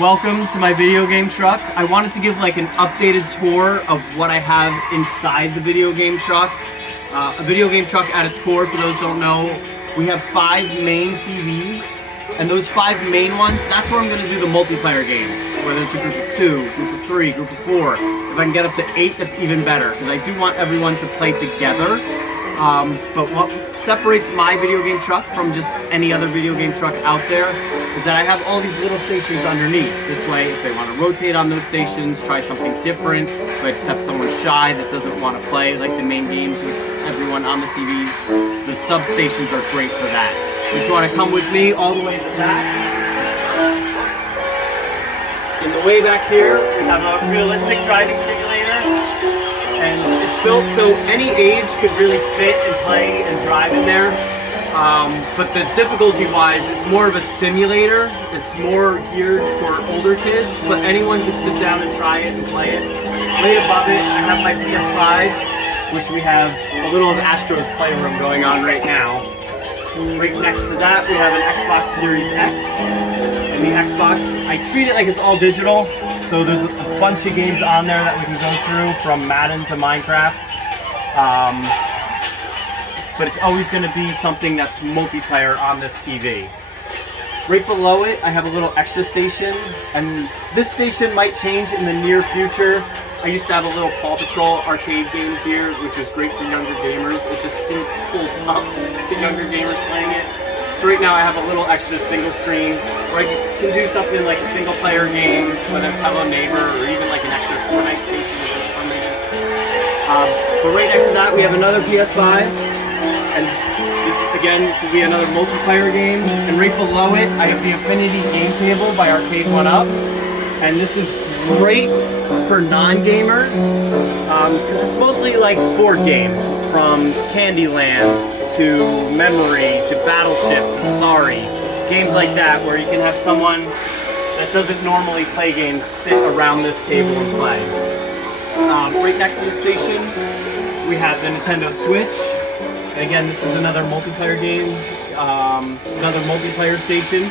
Welcome to my video game truck. I wanted to give like an updated tour of what I have inside the video game truck. A video game truck at its core, for those who don't know, we have 5 main TVs, and those 5 main ones, that's where I'm going to do the multiplayer games, whether it's a group of 2, group of 3, group of 4. If I can get up to 8, that's even better, because I do want everyone to play together. But what separates my video game truck from just any other video game truck out there is that I have all these little stations underneath. This way, if they want to rotate on those stations, try something different, if I just have someone shy that doesn't want to play like the main games with everyone on the TVs, the substations are great for that. If you want to come with me all the way to the back, in the way back here, we have a realistic driving simulator. And it's built so any age could really fit and play and drive in there. But the difficulty-wise, it's more of a simulator. It's more geared for older kids, but anyone can sit down and try it and play it. Right above it, I have my PS5, which we have a little of Astro's playroom going on right now. Right next to that, we have an Xbox Series X. And the Xbox, I treat it like it's all digital. So there's a bunch of games on there that we can go through, from Madden to Minecraft. But it's always going to be something that's multiplayer on this TV. Right below it, I have a little extra station, and this station might change in the near future. I used to have a little Paw Patrol arcade game here, which was great for younger gamers. It just didn't hold up to younger gamers playing it. So right now I have a little extra single screen where I can do something like a single player game, whether it's Hello Neighbor or even like an extra Fortnite station if it's permitted. But right next to that we have another PS5, and this will be another multiplayer game. And right below it I have the Infinity Game Table by Arcade 1UP, and this is great for non-gamers because it's mostly like board games, from Candylands to Memory to Battleship to Sorry, games like that where you can have someone that doesn't normally play games sit around this table and play. Right next to the station we have the Nintendo Switch, and again this is another multiplayer game, another multiplayer station.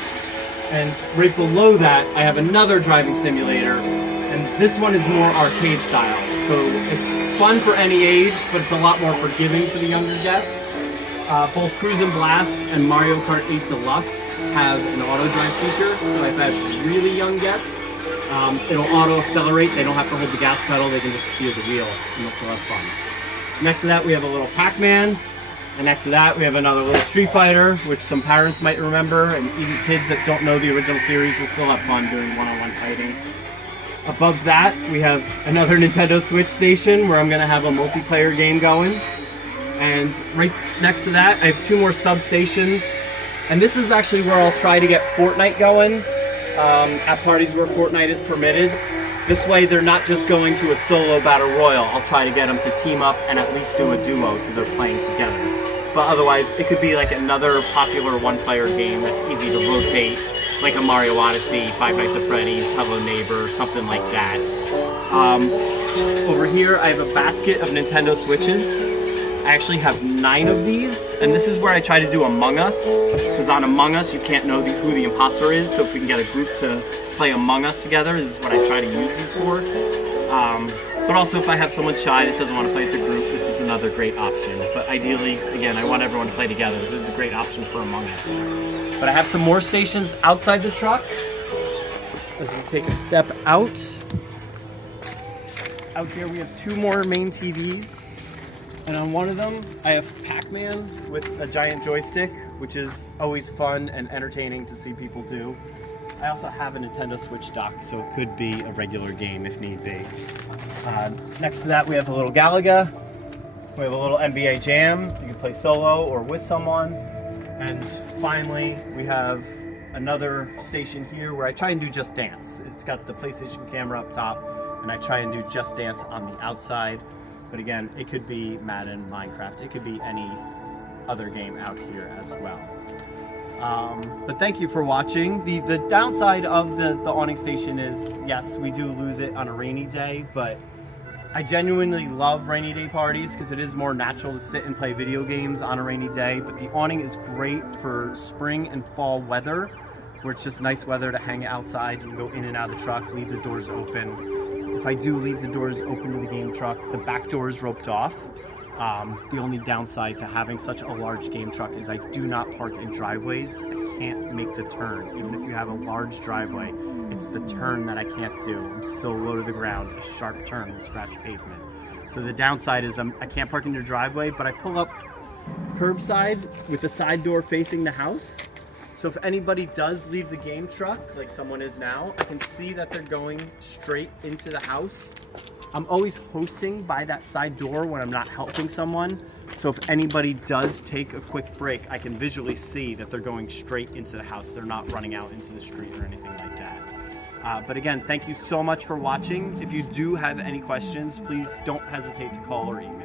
And right below that I have another driving simulator, and this one is more arcade style, so it's fun for any age, but it's a lot more forgiving for the younger guest. Both Cruise and Blast and Mario Kart 8 Deluxe have an auto drive feature, so if I have really young guests, it'll auto accelerate. They don't have to hold the gas pedal, they can just steer the wheel, and they'll still have fun. Next to that we have a little Pac-Man, and next to that we have another little Street Fighter, which some parents might remember, and even kids that don't know the original series will still have fun doing one-on-one fighting. Above that, we have another Nintendo Switch station where I'm going to have a multiplayer game going. And right next to that, I have 2 more substations. And this is actually where I'll try to get Fortnite going at parties where Fortnite is permitted. This way, they're not just going to a solo battle royal. I'll try to get them to team up and at least do a duo so they're playing together. But otherwise, it could be like another popular one-player game that's easy to rotate, like a Mario Odyssey, Five Nights at Freddy's, Hello Neighbor, something like that. Over here, I have a basket of Nintendo Switches. I actually have 9 of these, and this is where I try to do Among Us, because on Among Us, you can't know who the imposter is, so if we can get a group to play Among Us together, this is what I try to use these for. But also, if I have someone shy that doesn't want to play with the group, this is another great option. But ideally, again, I want everyone to play together, so this is a great option for Among Us. But I have some more stations outside the truck. As we take a step out. Out here we have 2 more main TVs. And on one of them, I have Pac-Man with a giant joystick, which is always fun and entertaining to see people do. I also have a Nintendo Switch dock, so it could be a regular game if need be. Next to that, we have a little Galaga. We have a little NBA Jam. You can play solo or with someone. And finally, we have another station here where I try and do Just Dance. It's got the PlayStation camera up top, and I try and do Just Dance on the outside. But again, it could be Madden, Minecraft, it could be any other game out here as well. But thank you for watching. The downside of the awning station is, yes, we do lose it on a rainy day, but I genuinely love rainy day parties because it is more natural to sit and play video games on a rainy day. But the awning is great for spring and fall weather, where it's just nice weather to hang outside. You can go in and out of the truck, leave the doors open. If I do leave the doors open to the game truck, the back door is roped off. The only downside to having such a large game truck is I do not park in driveways. I can't make the turn. Even if you have a large driveway, it's the turn that I can't do. I'm so low to the ground, a sharp turn will scratch pavement. So the downside is I can't park in your driveway, but I pull up curbside with the side door facing the house. So if anybody does leave the game truck, like someone is now, I can see that they're going straight into the house. I'm always hosting by that side door when I'm not helping someone. So if anybody does take a quick break, I can visually see that they're going straight into the house. They're not running out into the street or anything like that. But again, thank you so much for watching. If you do have any questions, please don't hesitate to call or email.